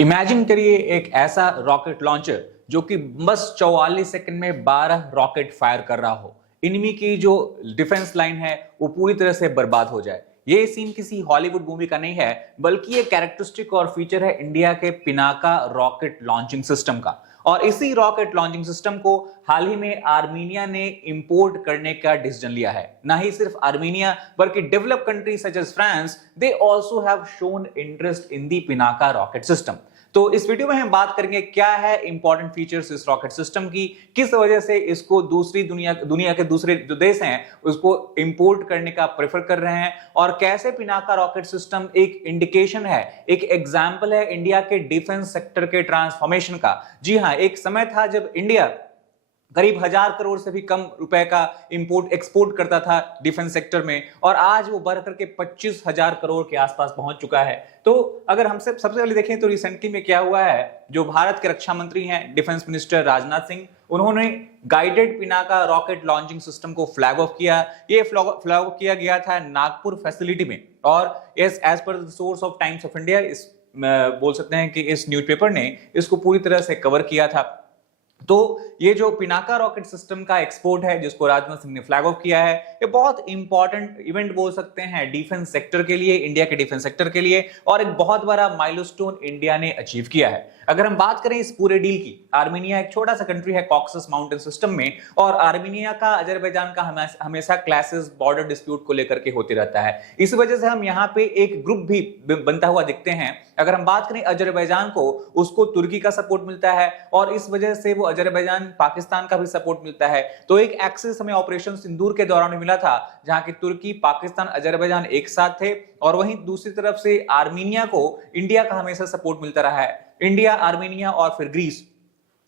Imagine करिए एक ऐसा रॉकेट लॉन्चर जो कि बस 44 सेकंड में 12 रॉकेट फायर कर रहा हो। इनमी की जो डिफेंस लाइन है वो पूरी तरह से बर्बाद हो जाए। ये सीन किसी हॉलीवुड मूवी का नहीं है, बल्कि ये कैरेक्टरिस्टिक और फीचर है इंडिया के पिनाका रॉकेट लॉन्चिंग सिस्टम का। और इसी रॉकेट लॉन्चिंग सिस्टम को हाल ही में आर्मीनिया ने इंपोर्ट करने का डिसीजन लिया है। ना ही सिर्फ आर्मीनिया बल्कि develop country such as France, they also have shown interest in the Pinaka rocket system. तो इस वीडियो में हम बात करेंगे क्या है इंपॉर्टेंट फीचर्स इस रॉकेट सिस्टम की, किस वजह से इसको दूसरी दुनिया के दूसरे जो देश हैं उसको इंपोर्ट करने का प्रेफर कर रहे हैं, और कैसे पिनाका रॉकेट सिस्टम एक इंडिकेशन है, एक एग्जांपल है इंडिया के डिफेंस सेक्टर के ट्रांसफॉर्मेशन का। जी हां, एक समय था जब इंडिया करीब 1000 करोड़ से भी कम रुपए का इंपोर्ट एक्सपोर्ट करता था डिफेंस सेक्टर में, और आज वो बढ़ करके 25,000 करोड़ के आसपास पहुंच चुका है। तो अगर हमसे सबसे पहले देखें तो रिसेंटली में क्या हुआ है, जो भारत के रक्षा मंत्री हैं डिफेंस मिनिस्टर राजनाथ सिंह, उन्होंने guided Pinaka rocket launching system को फ्लैग ऑफ किया। ये फ्लैग ऑफ किया गया था नागपुर फैसिलिटी में, और as per the source of Times of India, इस बोल सकते हैं कि इस न्यूज़पेपर ने इसको पूरी तरह से कवर किया था। तो ये जो पिनाका रॉकेट सिस्टम का एक्सपोर्ट है जिसको राजनाथ सिंह ने फ्लैग ऑफ किया है, ये बहुत इंपॉर्टेंट इवेंट बोल सकते हैं डिफेंस सेक्टर के लिए, इंडिया के डिफेंस सेक्टर के लिए, और एक बहुत बड़ा माइलस्टोन इंडिया ने अचीव किया है। अगर हम बात करें इस पूरे डील की, आर्मीनिया एक छोटा सा कंट्री है कॉकसस माउंटेन सिस्टम में, और आर्मीनिया का अजरबैजान का हमेशा क्लैशेस बॉर्डर डिस्प्यूट को लेकर के होते रहता है। इस वजह से हम यहाँ पे एक ग्रुप भी बनता हुआ दिखते हैं। अगर हम बात करें अजरबैजान को, उसको तुर्की का सपोर्ट मिलता है, और इस वजह से वो अजरबैजान पाकिस्तान का भी सपोर्ट मिलता है। तो एक एक्सिस हमें ऑपरेशन सिंदूर के दौरान मिला था, जहां की तुर्की, पाकिस्तान, अजरबैजान एक साथ थे, और वहीं दूसरी तरफ से आर्मीनिया को इंडिया का हमेशा सपोर्ट मिलता रहा है। इंडिया, आर्मीनिया और फिर ग्रीस,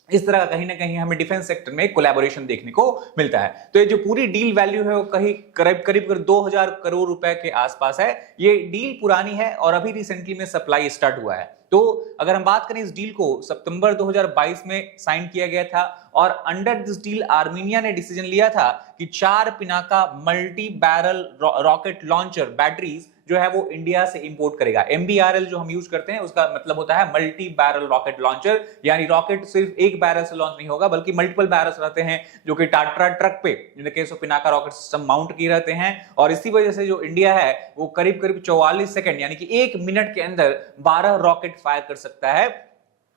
इस तरह का कहीं ना कहीं हमें डिफेंस सेक्टर में कोलैबोरेशन देखने को मिलता है। तो ये जो पूरी डील वैल्यू है वो कहीं करीब 2000 करोड़ रुपए के आसपास है। ये डील पुरानी है और अभी रिसेंटली में सप्लाई स्टार्ट हुआ है। तो अगर हम बात करें इस डील को, सितंबर 2022 में साइन किया गया था, और अंडर दिस डील आर्मीनिया ने डिसीजन लिया था कि 4 Pinaka multi barrel rocket launcher batteries जो है वो इंडिया से इंपोर्ट करेगा। MBRL जो हम यूज करते हैं उसका मतलब होता है मल्टी बैरल रॉकेट लॉन्चर, यानी रॉकेट सिर्फ एक बैरल से लॉन्च नहीं होगा बल्कि मल्टीपल बैरल्स रहते हैं जो कि टाटा ट्रक पे in case of Pinaka rocket system mount किए रहते हैं। और इसी वजह से जो इंडिया है वो करीब 44 सेकंड यानी कि 1 मिनट के अंदर 12 रॉकेट फायर कर सकता है,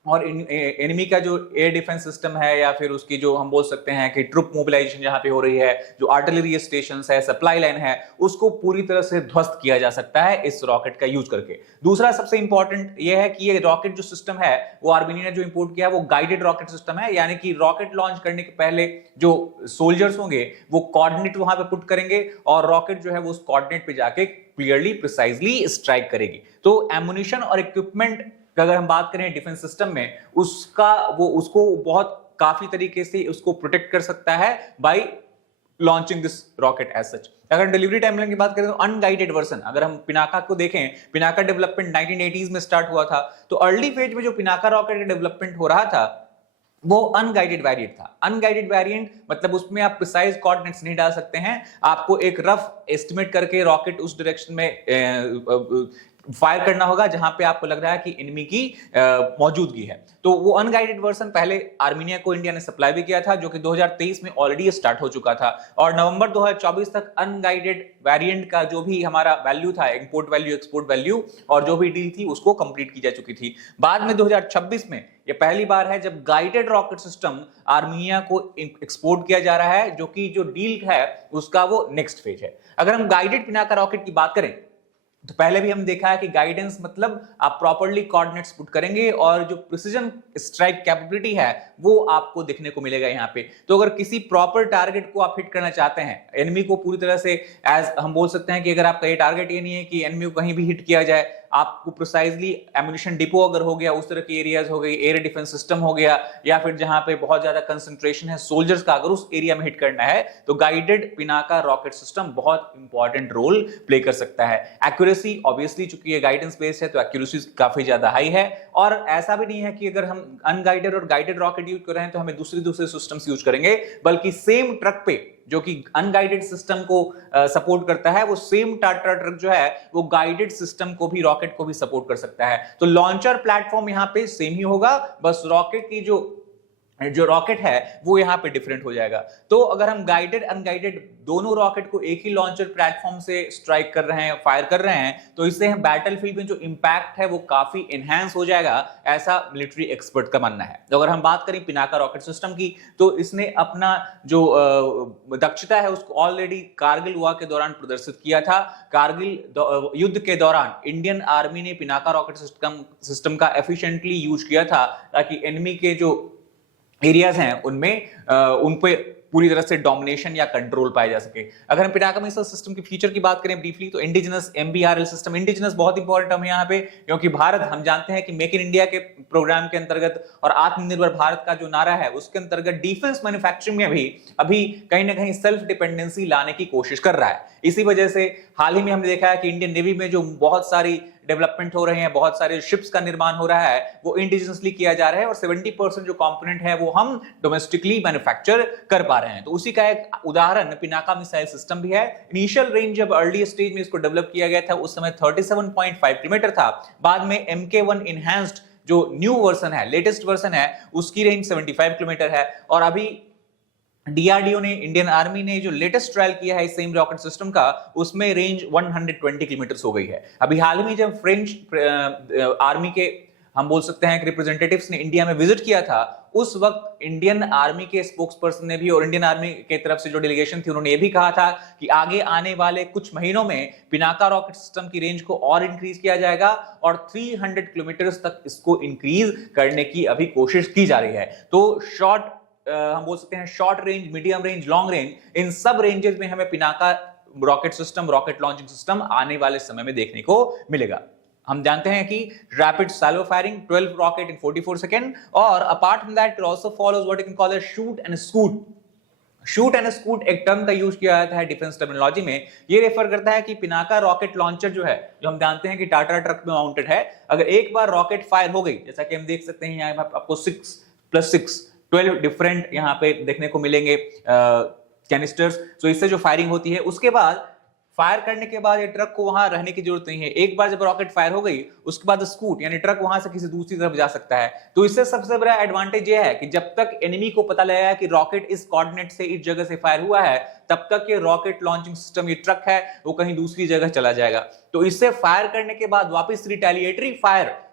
और एनिमी का जो एयर डिफेंस सिस्टम है, या फिर उसकी जो हम बोल सकते हैं कि ट्रुप मोबिलाइजेशन जहां पे हो रही है, जो आर्टिलरी स्टेशन है, सप्लाई लाइन है, उसको पूरी तरह से ध्वस्त किया जा सकता है इस रॉकेट का यूज करके। दूसरा सबसे इंपॉर्टेंट ये है कि ये रॉकेट जो सिस्टम है वो आर्मीनिया ने जो इंपोर्ट किया है वो गाइडेड रॉकेट सिस्टम है, यानी कि रॉकेट लॉन्च करने के पहले जो सोल्जर्स होंगे वो कोऑर्डिनेट वहां पे पुट करेंगे, और रॉकेट जो है वो उस कोऑर्डिनेट पे जाके क्लियरली प्रिसाइजली स्ट्राइक करेगी। तो एमुनिशन और इक्विपमेंट अगर हम बात करें डिफेंस सिस्टम में, उसको बहुत काफी तरीके से उसको प्रोटेक्ट कर सकता है by launching this rocket as such. अगर डिलीवरी टाइमलाइन की बात करें तो अनगाइडेड वर्जन, अगर हम पिनाका को देखें, पिनाका डेवलपमेंट 1980s में स्टार्ट हुआ था। तो अर्ली फेज में जो पिनाका रॉकेट का डेवलपमेंट हो रहा था वो अनगाइडेड वेरिएंट था। अनगाइडेड वेरिएंट मतलब उसमें आप प्रिसाइज कोऑर्डिनेट्स नहीं डाल सकते हैं, आपको एक रफ एस्टिमेट करके रॉकेट उस डायरेक्शन में फायर करना होगा जहां पे आपको लग रहा है कि एनिमी की मौजूदगी है। तो वो अनगाइडेड वर्जन पहले आर्मीनिया को इंडिया ने सप्लाई भी किया था, जो कि 2023 में ऑलरेडी स्टार्ट हो चुका था, और नवंबर 2024 तक अनगाइडेड वेरिएंट का जो भी हमारा वैल्यू था, इंपोर्ट वैल्यू, एक्सपोर्ट वैल्यू और जो भी डील थी उसको कंप्लीट की जा चुकी थी। बाद में 2026 में ये पहली बार है जब गाइडेड रॉकेट सिस्टम आर्मीनिया को एक्सपोर्ट किया जा रहा है, जो कि जो डील है उसका वो नेक्स्ट फेज है। अगर हम गाइडेड पिनाका रॉकेट की बात करें तो पहले भी हम देखा है कि गाइडेंस मतलब आप प्रॉपर्ली कोऑर्डिनेट्स पुट करेंगे, और जो प्रिसीजन स्ट्राइक कैपेबिलिटी है वो आपको देखने को मिलेगा यहाँ पे। तो अगर किसी प्रॉपर टारगेट को आप हिट करना चाहते हैं, एनिमी को पूरी तरह से, एज हम बोल सकते हैं कि अगर आपका ये टारगेट ये नहीं है कि एनिमी को कहीं भी हिट किया जाए, आपको प्रिसाइजली एम्युनिशन डिपो अगर हो गया, उस तरह के एरियाज हो गई, एयर डिफेंस सिस्टम हो गया, या फिर जहां पे बहुत ज्यादा कंसंट्रेशन है सोल्जर्स का, अगर उस एरिया में हिट करना है तो गाइडेड पिनाका रॉकेट सिस्टम बहुत इंपॉर्टेंट रोल प्ले कर सकता है। एक्यूरेसी ऑब्वियसली, चूंकि ये गाइडेंस बेस्ड है तो एक्यूरेसी काफी ज्यादा हाई है, और ऐसा भी नहीं है कि अगर हम अनगाइडेड और गाइडेड रॉकेट यूज कर रहे हैं तो हमें दूसरे सिस्टम्स यूज करेंगे, बल्कि सेम ट्रक पे जो कि अनगाइडेड सिस्टम को सपोर्ट करता है, वो सेम टाटा ट्रक जो है वो गाइडेड सिस्टम को भी, रॉकेट को भी सपोर्ट कर सकता है। तो लॉन्चर प्लेटफॉर्म यहां पे सेम ही होगा, बस रॉकेट की जो रॉकेट है वो यहां पे डिफरेंट हो जाएगा। तो अगर हम गाइडेड अनगाइडेड दोनों रॉकेट को एक ही लॉन्चर प्लेटफॉर्म से स्ट्राइक कर रहे हैं, फायर कर रहे हैं, तो इससे हम बैटलफील्ड में जो इंपैक्ट है वो काफी एनहांस हो जाएगा, ऐसा मिलिट्री एक्सपर्ट का मानना है। तो अगर हम बात करें पिनाका रॉकेट सिस्टम की, तो इसने अपना जो दक्षता है उसको ऑलरेडी कारगिल वॉर के दौरान प्रदर्शित किया था। कारगिल युद्ध के दौरान इंडियन आर्मी ने पिनाका रॉकेट सिस्टम का एफिशिएंटली यूज किया था, ताकि एनिमी के जो एरियाज हैं उनमें उन पे पूरी तरह से डोमिनेशन या कंट्रोल पाया जा सके। अगर हम पिनाका मिसाइल सिस्टम के फीचर की बात करें ब्रीफली, तो इंडिजिनस MBRL सिस्टम, इंडिजिनस बहुत इंपॉर्टेंट है यहाँ पे, क्योंकि भारत, हम जानते हैं कि मेक इन इंडिया के प्रोग्राम के अंतर्गत और आत्मनिर्भर भारत का जो नारा है उसके अंतर्गत डिफेंस मैन्युफैक्चरिंग में भी अभी कहीं ना कहीं सेल्फ डिपेंडेंसी लाने की कोशिश कर रहा है। इसी वजह से हाल ही में हमने देखा है कि इंडियन नेवी में जो बहुत सारी डेवलपमेंट हो रहे हैं, बहुत सारे शिप्स का निर्माण हो रहा है, वो इंडिजिनसली किया जा रहा है और 70% जो कंपोनेंट है वो हम डोमेस्टिकली मैन्युफैक्चर कर पा रहे हैं। तो उसी का एक उदाहरण पिनाका मिसाइल सिस्टम भी है। इनिशियल रेंज जब अर्ली स्टेज में इसको डेवलप किया गया था उस समय 37.5 किलोमीटर था। बाद में MK1 इनहैंस्ड जो न्यू वर्जन है, लेटेस्ट वर्जन है, उसकी रेंज 75 किलोमीटर है। और अभी डीआरडीओ ने, इंडियन आर्मी ने जो लेटेस्ट ट्रायल किया है इस सेम रॉकेट सिस्टम का, उसमें रेंज 120 किलोमीटर हो गई है। अभी हाल ही में जब फ्रेंच आर्मी के, हम बोल सकते हैं कि रिप्रेजेंटेटिव्स ने इंडिया में विजिट किया था, उस वक्त इंडियन आर्मी के स्पोक्स पर्सन ने भी और इंडियन आर्मी के तरफ से जो डेलीगेशन थी उन्होंने ये भी कहा था कि आगे आने वाले कुछ महीनों में पिनाका रॉकेट सिस्टम की रेंज को और इंक्रीज किया जाएगा और 300 किलोमीटर तक इसको इंक्रीज करने की अभी कोशिश की जा रही है। तो हम बोल सकते हैं short range, medium range, long range, इन सब रेंजेस में हमें Pinaka rocket system, rocket launching system आने वाले समय में देखने को मिलेगा। हम जानते हैं कि रैपिड सैलो फायरिंग, 12 रॉकेट इन 44 सेकेंड, और apart from that it also follows what you can call shoot and scoot. Shoot and scoot एक टर्म का यूज किया जाता है डिफेंस टर्मिनोलॉजी में। ये रेफर करता है कि पिनाका रॉकेट लॉन्चर जो है, जो हम जानते हैं कि टाटा ट्रक में माउंटेड है, अगर एक बार रॉकेट फायर हो गई, जैसा कि हम देख सकते हैं यहाँ आपको 6+6 12 डिफरेंट यहाँ पे देखने को मिलेंगे कैनिस्टर्स। तो इससे जो फायरिंग होती है, उसके बाद फायर करने के बाद ये ट्रक को वहां रहने की जरूरत नहीं है। एक बार जब रॉकेट फायर हो गई उसके बाद स्कूट यानी ट्रक वहां से किसी दूसरी तरफ जा सकता है। तो इससे सबसे बड़ा एडवांटेज ये है कि जब तक एनिमी को पता लगेगा कि रॉकेट इस कोऑर्डिनेट से, इस जगह से फायर हुआ है, तब तक ये रॉकेट लॉन्चिंग सिस्टम, ये ट्रक है, वो कहीं दूसरी जगह चला जाएगा। तो इससे फायर करने के बाद वापस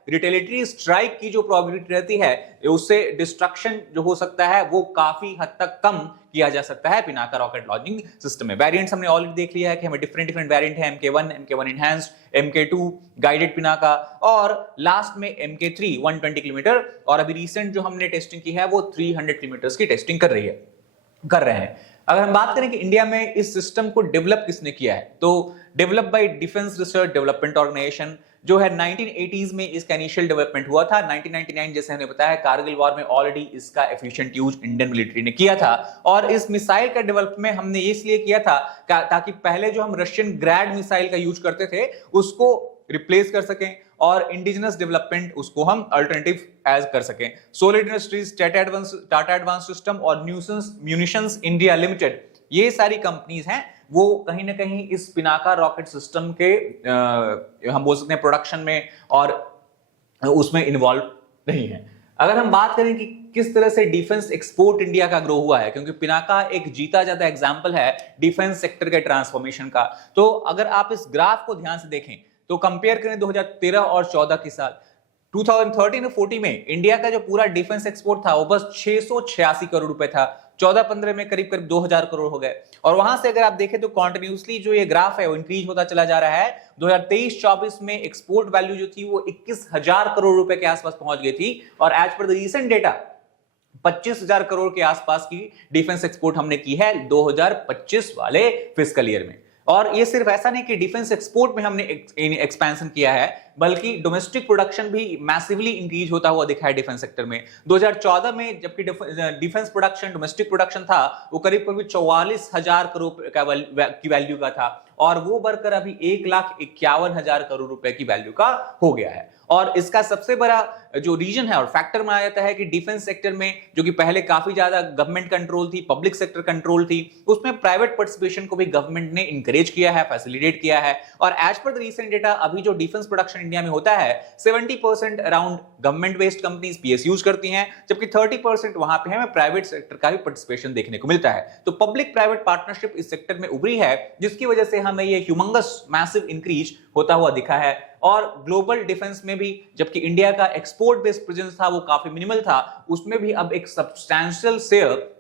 रिटेलिएटरी स्ट्राइक की जो प्रोबेबिलिटी रहती है, उससे डिस्ट्रक्शन जो हो सकता है वो काफी हद तक कम किया जा सकता है पिनाका रॉकेट लॉन्चिंग सिस्टम में। वेरिएंट्स हमने ऑलरेडी देख लिया है कि हमें डिफरेंट वेरिएंट है, MK1 enhanced, MK2 guided Pinaka, और लास्ट में MK3 120 किलोमीटर, और अभी रिसेंट जो हमने टेस्टिंग की है वो 300 किलोमीटर की टेस्टिंग कर रहे हैं। अगर हम बात करें कि इंडिया में इस सिस्टम को डेवलप किसने किया है, तो develop by defence research development organisation जो है 1980s में इसका इनिशियल डेवलपमेंट हुआ था। 1999 जैसे हमने बताया कारगिल वॉर में ऑलरेडी इसका एफिशिएंट यूज इंडियन मिलिट्री ने किया था। और इस मिसाइल का डेवलपमेंट हमने इसलिए किया था ताकि पहले जो हम रशियन ग्रैड मिसाइल का यूज करते थे उसको रिप्लेस कर सकें और इंडिजिनस डेवलपमेंट उसको हम अल्टरनेटिव एज कर सकें। Solid industries, Tata advance system और म्यूनिशंस इंडिया लिमिटेड, ये सारी कंपनीज हैं, वो कहीं ना कहीं इस पिनाका रॉकेट सिस्टम के हम बोल सकते हैं प्रोडक्शन में और उसमें इन्वॉल्व नहीं है। अगर हम बात करें कि किस तरह से डिफेंस एक्सपोर्ट इंडिया का ग्रो हुआ है, क्योंकि पिनाका एक जीता जाता एग्जांपल है डिफेंस सेक्टर के ट्रांसफॉर्मेशन का, तो अगर आप इस ग्राफ को ध्यान से देखें तो कंपेयर करें 2013 और 14 के साथ, 2013 और 14 में इंडिया का जो पूरा डिफेंस एक्सपोर्ट था वो बस 686 करोड़ रुपए था। 14-15 में करीब 2000 करोड़ हो गए। और वहां से अगर आप देखें तो कॉन्टिन्यूसली जो ये ग्राफ है वो इंक्रीज होता चला जा रहा है। 2023-24 में एक्सपोर्ट वैल्यू जो थी वो 21,000 करोड़ रुपए के आसपास पहुंच गई थी, और as per the recent data 25,000 crore के आसपास की डिफेंस एक्सपोर्ट हमने की है 2025 वाले फिस्कल ईयर में। और ये सिर्फ ऐसा नहीं कि डिफेंस एक्सपोर्ट में हमने एक्सपेंशन किया है, बल्कि डोमेस्टिक प्रोडक्शन भी मैसिवली इंक्रीज होता हुआ दिखा है डिफेंस सेक्टर में। 2014 में जबकि डिफेंस प्रोडक्शन, डोमेस्टिक प्रोडक्शन था, वो करीब 44,000 करोड़ की वैल्यू का था, और वो बढ़कर अभी 1,51,000 करोड़ रुपए की वैल्यू का हो गया है। और इसका सबसे बड़ा जो रीजन है और फैक्टर माना जाता है कि डिफेंस सेक्टर में, जो कि पहले काफी ज्यादा गवर्नमेंट कंट्रोल थी, पब्लिक सेक्टर कंट्रोल थी, उसमें प्राइवेट पार्टिसिपेशन को भी गवर्नमेंट ने इंकरेज किया है, फैसिलिटेट किया है। और as per the recent data, अभी जो डिफेंस प्रोडक्शन इंडिया में होता है, 70% around government based companies PSUs करती हैं, जबकि 30% वहां पे हमें प्राइवेट सेक्टर का भी पार्टिसिपेशन देखने को मिलता है। तो पब्लिक प्राइवेट पार्टनरशिप इस सेक्टर में उभरी है, जिसकी वजह से हमें ये ह्यूमंगस मैसिव इंक्रीज होता हुआ दिखा है। और ग्लोबल डिफेंस में भी, जबकि इंडिया का एक्सपोर्ट बेस्ड प्रेजेंस था वो काफी मिनिमल था, उसमें भी अब एक सब्सटैंशियल शेयर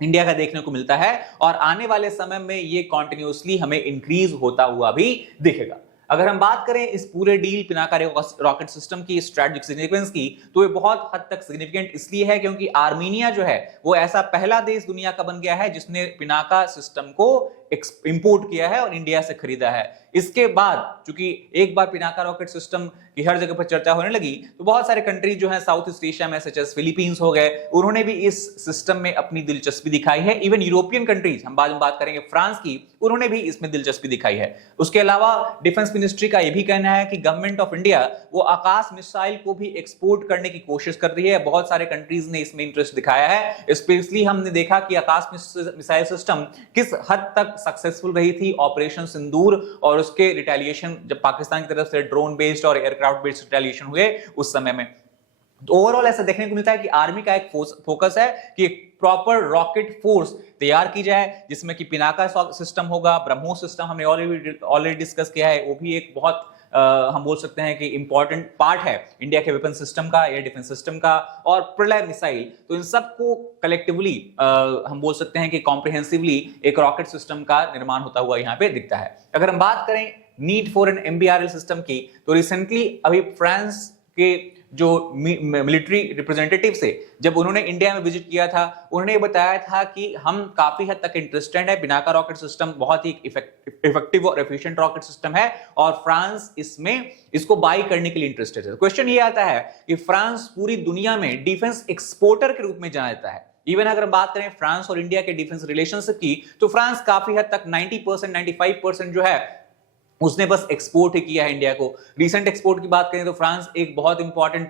इंडिया का देखने को मिलता है, और आने वाले समय में ये कॉन्टिन्यूअसली हमें इंक्रीज होता हुआ भी दिखेगा। अगर हम बात करें इस पूरे डील पिनाका रॉकेट सिस्टम की स्ट्रेटेजिक सिग्निफिकेंस की, तो ये बहुत हद तक सिग्निफिकेंट इसलिए है क्योंकि आर्मीनिया जो है वो ऐसा पहला देश दुनिया का बन गया है जिसने पिनाका सिस्टम को इंपोर्ट किया है और इंडिया से खरीदा है। इसके बाद चूंकि एक बार पिनाका रॉकेट सिस्टम की हर जगह पर चर्चा होने लगी, तो बहुत सारे कंट्रीज जो हैं साउथ ईस्ट एशिया में, सच एज फिलीपींस हो गए, उन्होंने भी इस सिस्टम में अपनी दिलचस्पी दिखाई है। इवन यूरोपियन कंट्रीज, हम बाद में बात करेंगे फ्रांस की, उन्होंने भी इसमें दिलचस्पी दिखाई है। उसके अलावा डिफेंस मिनिस्ट्री का यह भी कहना है कि गवर्नमेंट ऑफ इंडिया वो आकाश मिसाइल को भी एक्सपोर्ट करने की कोशिश कर रही है। बहुत सारे कंट्रीज ने इसमें इंटरेस्ट दिखाया है। स्पेशली हमने देखा कि आकाश मिसाइल सिस्टम किस हद तक सक्सेसफुल रही थी ऑपरेशन सिंदूर और उसके रिटेलिएशन, जब पाकिस्तान की तरफ से ड्रोन बेस्ड और एयरक्राफ्ट बेस्ड रिटेलिएशन हुए उस समय में। तो ओवरऑल ऐसा देखने को मिलता है कि आर्मी का एक फोकस है कि एक प्रॉपर रॉकेट फोर्स तैयार की जाए, जिसमें कि पिनाका सिस्टम होगा, ब्रह्मोस सिस्टम हमने ऑलरेडी डिस्कस किया है, वो भी एक बहुत हम बोल सकते हैं कि इंपॉर्टेंट पार्ट है इंडिया के वेपन सिस्टम का, एयर डिफेंस सिस्टम का, और प्रलय मिसाइल। तो इन सबको कलेक्टिवली हम बोल सकते हैं कि कॉम्प्रिहेंसिवली एक रॉकेट सिस्टम का निर्माण होता हुआ यहाँ पे दिखता है। अगर हम बात करें need for an MBRL system की, तो रिसेंटली अभी फ्रांस के जो मिलिट्री रिप्रेजेंटेटिव से जब उन्होंने इंडिया में विजिट किया था, उन्होंने बताया था कि हम काफी हद तक इंटरेस्टेड है, पिनाका रॉकेट सिस्टम बहुत ही इफेक्टिव और एफिशिएंट रॉकेट सिस्टम है, और फ्रांस इसको बाई करने के लिए इंटरेस्टेड है। क्वेश्चन ये आता है कि फ्रांस पूरी दुनिया में डिफेंस एक्सपोर्टर के रूप में जाना जाता है। इवन अगर बात करें फ्रांस और इंडिया के डिफेंस रिलेशनशिप की, तो फ्रांस काफी हद तक 90%, 95% जो है उसने बस एक्सपोर्ट ही किया है इंडिया को। रिसेंट एक्सपोर्ट की बात करें तो फ्रांस एक बहुत इंपॉर्टेंट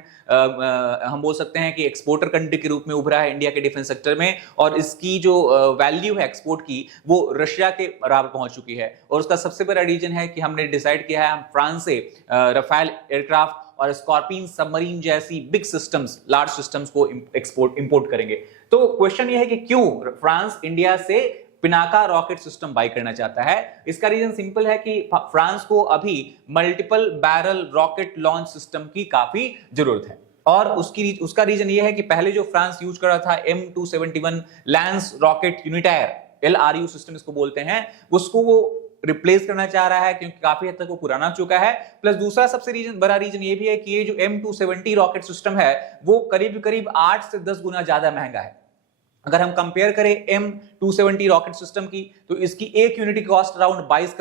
हम बोल सकते हैं कि एक्सपोर्टर कंट्री के रूप में उभरा है इंडिया के डिफेंस सेक्टर में, और इसकी जो वैल्यू है एक्सपोर्ट की वो रशिया के बराबर पहुंच चुकी है। और उसका सबसे बड़ा रीजन है कि हमने डिसाइड किया है हम फ्रांस से राफेल एयरक्राफ्ट और स्कॉर्पियन सबमरीन जैसी बिग सिस्टम्स, लार्ज सिस्टम्स को इंपोर्ट करेंगे। तो क्वेश्चन ये है कि क्यों फ्रांस इंडिया से पिनाका रॉकेट सिस्टम बाय करना चाहता है। इसका रीजन सिंपल है कि फ्रांस को अभी multiple barrel rocket launch system की काफी जरूरत है, और उसका रीजन ये है कि पहले जो फ्रांस यूज कर रहा था M271 lance rocket unitary, LRU system इसको बोलते हैं, उसको वो रिप्लेस करना चाह रहा है क्योंकि काफी हद तक वो पुराना चुका है। प्लस दूसरा सबसे बड़ा रीजन ये भी है कि ये जो M270 रॉकेट सिस्टम है वो करीब 8 से 10 गुना ज्यादा महंगा है। अगर हम कंपेयर करें M270 रॉकेट सिस्टम की, तो इसकी एक यूनिट की कॉस्ट अराउंड 22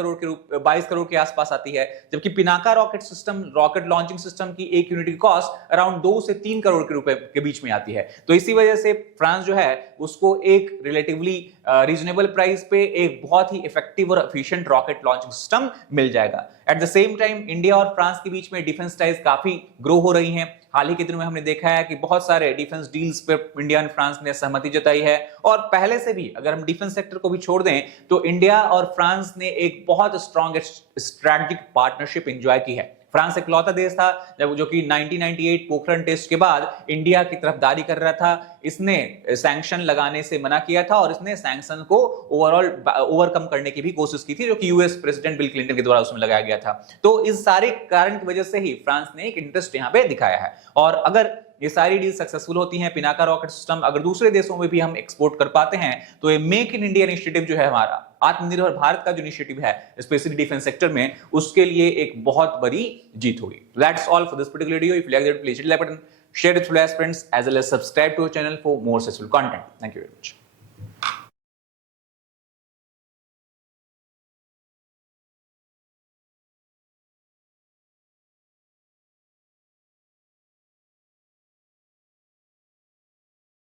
करोड़ के आसपास आती है, जबकि Pinaka rocket system, rocket launching system की एक यूनिट की कॉस्ट अराउंड 2 से 3 करोड़ के रुपए के बीच में आती है। तो इसी वजह से फ्रांस जो है उसको एक रिलेटिवली रीजनेबल प्राइस पे एक बहुत ही इफेक्टिव और एफिशिएंट रॉकेट लॉन्चिंग सिस्टम मिल जाएगा। At the same time India और फ्रांस के बीच में डिफेंस टाइज काफी ग्रो हो रही हैं। हाल ही के दिनों में हमने देखा है कि बहुत सारे डिफेंस डील्स पर इंडिया और फ्रांस ने सहमति जताई है, और पहले से भी अगर हम डिफेंस सेक्टर को भी छोड़ दें तो इंडिया और फ्रांस ने एक बहुत स्ट्रॉन्ग स्ट्रैटेजिक पार्टनरशिप एंजॉय की है। फ्रांस इकलौता देश था जो कि 1998 पोखरण टेस्ट के बाद इंडिया की तरफदारी कर रहा था। इसने सैंक्शन लगाने से मना किया था और इसने सैंक्शन को ओवरकम करने की भी कोशिश की थी, जो कि यूएस प्रेसिडेंट बिल क्लिंटन के द्वारा उसमें लगाया गया था। तो इस सारे कारण की वजह से ही फ्रांस ने एक इंटरेस्ट यहां पे दिखाया है। और अगर ये सारी डील सक्सेसफुल होती हैं, पिनाका रॉकेट सिस्टम अगर दूसरे देशों में भी हम एक्सपोर्ट कर पाते हैं, तो ये मेक इन इंडिया इनिशिएटिव जो है, हमारा आत्मनिर्भर भारत का जो इनिशिएटिव है स्पेशली डिफेंस सेक्टर में, उसके लिए एक बहुत बड़ी जीत होगी। That's all for this particular video. If you like that, please hit like button, share it with your friends, as well as subscribe to our channel for more successful content. Thank you very much.